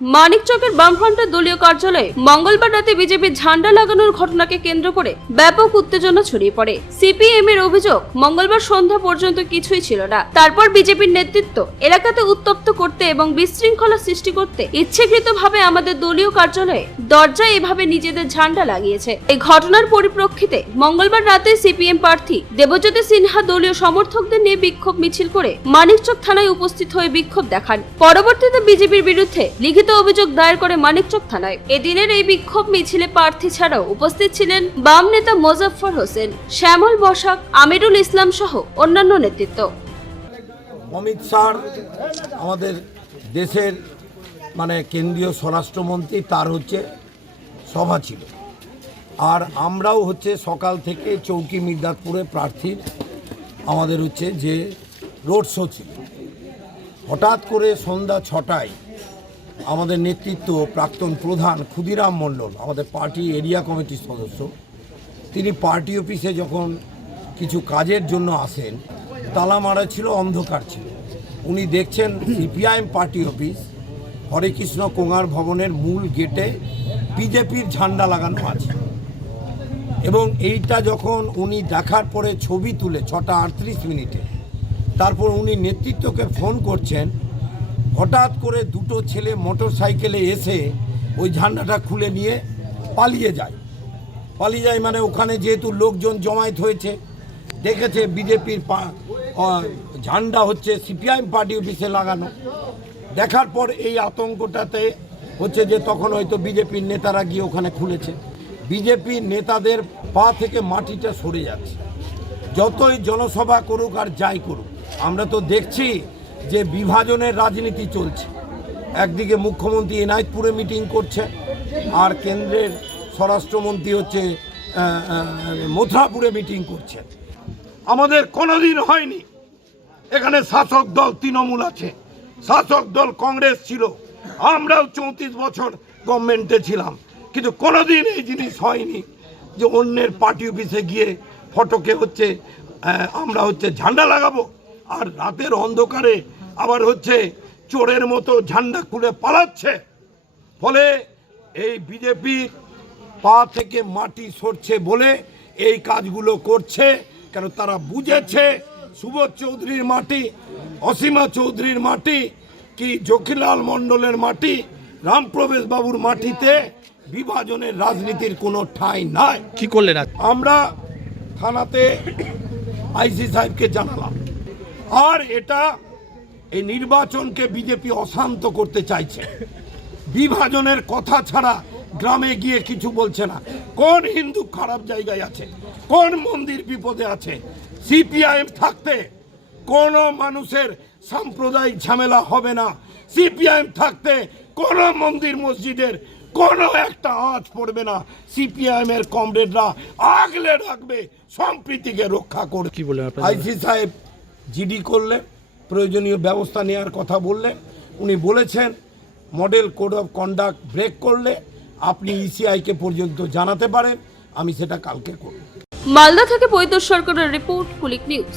মানিকচকের বামফ্রন্টের দলীয় কার্যালয়ে মঙ্গলবার রাতে বিজেপির ঝান্ডা লাগানোর ঘটনাকে কেন্দ্র করে ব্যাপক উত্তেজনা ছড়িয়ে পড়ে। সিপিএম এর অভিযোগ, মঙ্গলবার সন্ধ্যা পর্যন্ত কিছুই ছিল না। তারপর বিজেপির নেতৃত্ব এলাকাতে উত্তপ্ত করতে এবং বিশৃঙ্খলা সৃষ্টি করতে ইচ্ছাকৃতভাবে আমাদের দলীয় কার্যালয়ে দরজায় এভাবে নিজেদের ঝান্ডা লাগিয়েছে। এই ঘটনার পরিপ্রেক্ষিতে মঙ্গলবার রাতে সিপিএম প্রার্থী দেবজ্যোতি সিনহা দলীয় সমর্থকদের নিয়ে বিক্ষোভ মিছিল করে মানিকচক থানায় উপস্থিত হয়ে বিক্ষোভ দেখান। পরবর্তীতে বিজেপির বিরুদ্ধে লিখিত অভিযোগ দায়ের করে মানিকচক থানায়। এদিনের এই বিক্ষোভ মিছিলে প্রার্থী ছাড়াও উপস্থিত ছিলেন বাম নেতা মোজাফফর হোসেন, শ্যামল বসাক, আমিরুল ইসলাম সহ অন্যান্য নেতৃত্ব। অমিত শাহ আমাদের দেশের কেন্দ্রীয় স্বরাষ্ট্রমন্ত্রী, তার সভা ছিল। আর আমরাও সকাল থেকে চৌকি মির্জাপুরে প্রার্থীর আমাদের যে রোড শো ছিল। হঠাৎ করে সন্ধ্যা 6টায় আমাদের নেতৃত্ব প্রাক্তন প্রধান ক্ষুদিরাম মণ্ডল, আমাদের পার্টি এরিয়া কমিটির সদস্য, তিনি পার্টি অফিসে যখন কিছু কাজের জন্য আসেন, তালা মারা ছিল, অন্ধকার ছিল। উনি দেখছেন CPIM party office Harekrishna Konar ভবনের মূল গেটে বিজেপির ঝান্ডা লাগানো আছে। এবং এইটা যখন উনি দেখার পরে ছবি তুলে 6টা 38 মিনিটে, তারপর উনি নেতৃত্বকে ফোন করছেন। হঠাৎ করে দুটো ছেলে মোটর সাইকেলে এসে ওই ঝান্ডাটা খুলে নিয়ে পালিয়ে যায়। ওখানে যেহেতু লোকজন জমায়েত হয়েছে, দেখেছে বিজেপির ঝান্ডা সিপিআইএম পার্টি অফিসে লাগানো। দেখার পর এই আতঙ্কটাতে যে তখন হয়তো বিজেপির নেতারা গিয়ে ওখানে খুলেছে। বিজেপির নেতাদের পা থেকে মাটিটা সরে যাচ্ছে, যতই জনসভা করুক আর যাই করুক। আমরা তো দেখছি যে বিভাজনের রাজনীতি চলছে। একদিকে মুখ্যমন্ত্রী এনায়েতপুরে মিটিং করছে, আর কেন্দ্রের স্বরাষ্ট্রমন্ত্রী মথুরাপুরে মিটিং করছে। আমাদের কোনোদিন হয়নি। এখানে শাসক দল তৃণমূল আছে, শাসক দল কংগ্রেস ছিল, আমরাও 34 বছর গভর্নমেন্টে ছিলাম, কিন্তু কোনোদিন এই জিনিস হয়নি যে অন্যের পার্টি অফিসে গিয়ে ফটকে আমরা ঝান্ডা লাগাবো। আর রাতের অন্ধকারে আবার চোরের মতো ঝান্ডা খুলে পালাচ্ছে। ফলে এই বিজেপি পা থেকে মাটি সরছে বলে এই কাজগুলো করছে। কেন তারা বুঝেছে সুবোধ চৌধুরীর মাটি, অসীমা চৌধুরীর মাটি, কি জকিলাল মণ্ডলের মাটি, রামপ্রবেশ বাবুর মাটিতে বিভাজনের রাজনীতির কোনো ঠাঁই নাই। কি করলেন? আমরা থানাতে আইসি সাহেবকে জানালাম। আর এই নির্বাচনকে বিজেপি অশান্ত করতে চাইছে। বিভাজনের কথা ছাড়া গ্রামে গিয়ে কিছু বলছে না। কোন হিন্দু খারাপ জায়গায় আছে, কোন মন্দির বিপদে আছে? সিপিআইএম থাকতে কোনো মানুষের সাম্প্রদায়িক ঝামেলা হবে না। সিপিআইএম থাকতে কোনো মন্দির মসজিদের কোনো একটা আঁচ পড়বে না। সিপিআইএম এর কমরেডরা আগলে রাখবে, সম্প্রীতিকে রক্ষা করবে। কি বলে আইসি সাহেব জিডি করলে, প্রয়োজনীয় ব্যবস্থা নেওয়ার কথা বললে। উনি বলেছেন model code of conduct break করলে আপনি ইসিআইকে পর্যন্ত জানাতে পারেন, আমি সেটা কালকে করব। মালদা থেকে পৈতর সরকারের রিপোর্ট, কুলিক নিউজ।